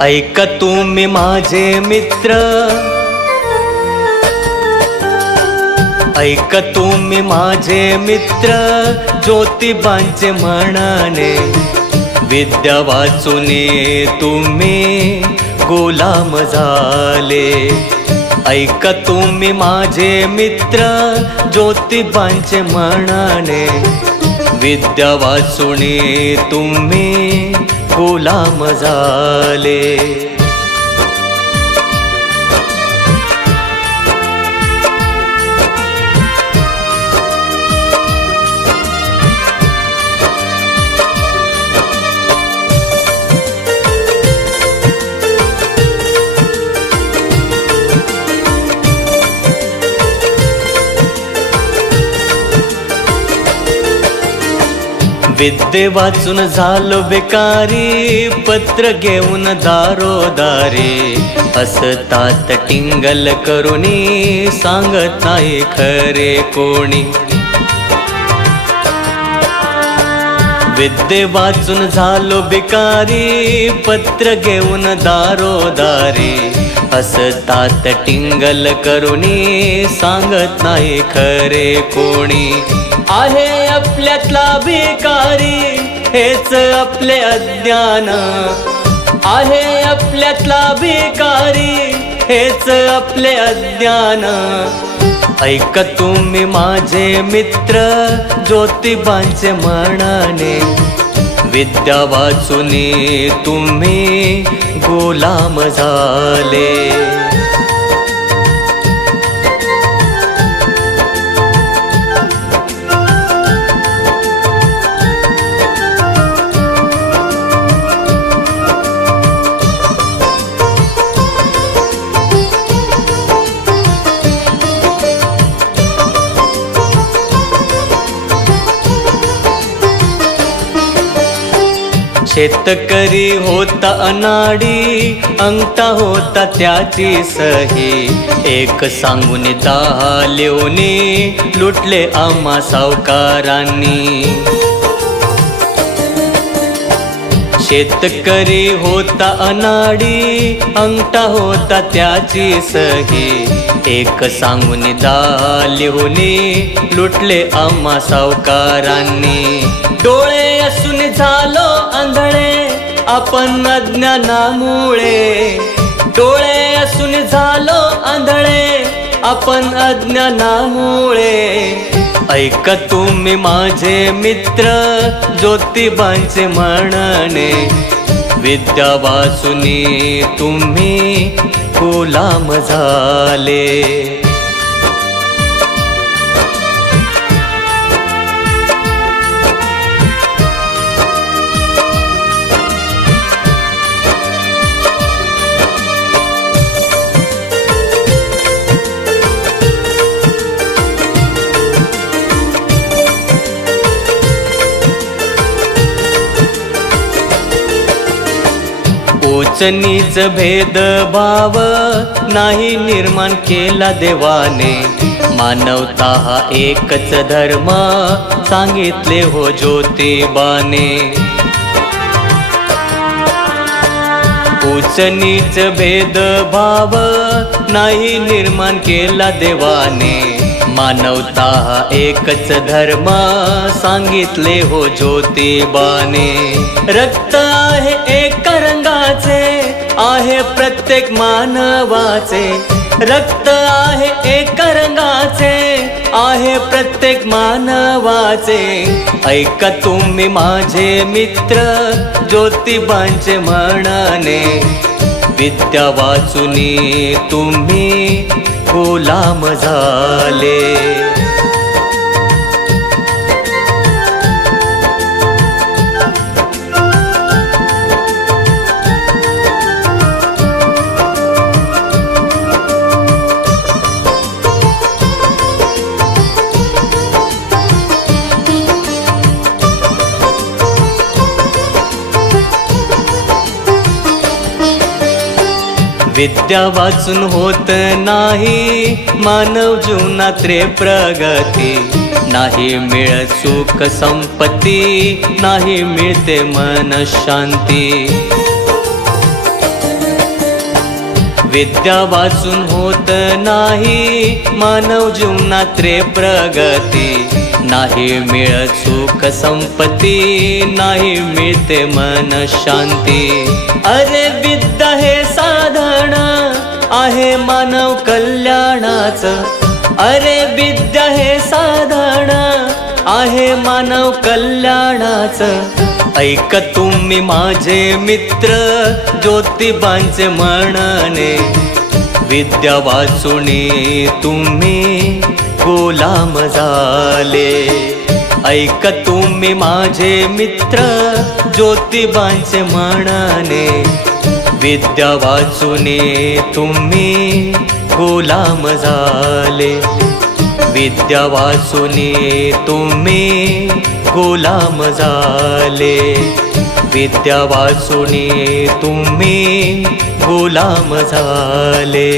ऐका तुम्ही माझे मित्र, ऐका तुम्ही माझे मित्र, ज्योतिबांचे म्हणाने विद्या वाचूने तुम्ही गुलाम झाले। ऐका तुम्ही माझे मित्र, ज्योतिबांचे म्हणाने विद्या वाचूने तुम्ही गुलाम झाले। विद्ये वाचून झालो बेकारी, पत्र घेऊन दारोदारी, असतात टिंगल करुणी, सांगत नाही खरे कोणी। विद्ये वाचून झालो बेकारी, पत्र घेऊन दारोदारी, असतात टिंगल करुणी, सांगत नाही खरे कोणी। आहे आपल्यातला भिकारी हेच आपले अज्ञान, आहे आपल्यातला भिकारी हेच आपले अज्ञान। ऐका तुम्ही माझे मित्र, ज्योतिबांचे म्हणाने विद्या वाचूने तुम्ही गुलाम झाले। शेतकरी होता अनाडी, अंगठा होता त्याची सही, एक सांगून 10 लिहूनी लुटले आम्हा सावकारांनी। शेतकरी होता अनाडी, अंगठा होता त्याची सही, एक सांगून 10 लिहूनी लुटले आम्हा सावकारांनी। डोळे असून झालो आंधळे आपण अज्ञानामुळे, डोळे असून झालो आंधळे आपण अज्ञानामुळे। ऐका तुम्ही माझे मित्र, ज्योतिबांचे म्हणाने विद्या वाचूने तुम्ही गुलाम झाले। उच्च नीच भेदभाव नाही निर्माण केला देवाने, मानवता हा एकच धर्म सांगितले हो ज्योतिबाने। उच्च नीच भेदभाव नाही निर्माण केला देवाने, मानवता हा एकच धर्म सांगितले हो ज्योतिबाने। रक्त आहे एका रंगाचे, आहे प्रत्येक मानवाचे, रक्त आहे एका रंगाचे, आहे प्रत्येक मानवाचे। ऐका तुम्ही माझे मित्र, ज्योतिबांचे म्हणाने विद्या वाचूने तुम्ही गुलाम झाले। विद्या वाचून होत नाही मानव जीवनात रे प्रगती, नाही मिळत सुख संपत्ती, नाही मिळते मन शांती। विद्या वाचून होत नाही मानव जीवनात रे प्रगती, नाही मिळत सुख संपत्ती, नाही मिळते मन शांती। अरे विद्या हे साधन आहे मानव कल्याणाचं, अरे विद्या हे साधन आहे मानव कल्याणाचं। ऐक तुम्ही माझे मित्र ज्योतिबांचे म्हणणे, विद्या वाचुनी तुम्ही गुलाम झाले। ऐक तुम्ही माझे मित्र ज्योतिबांचे म्हणणे, विद्या वाचुनी तुम्ही गुलाम झाले। विद्या वाचुनी तुम्ही गुलाम झाले, विद्या वाचुनी तुम्ही गुलाम झाले।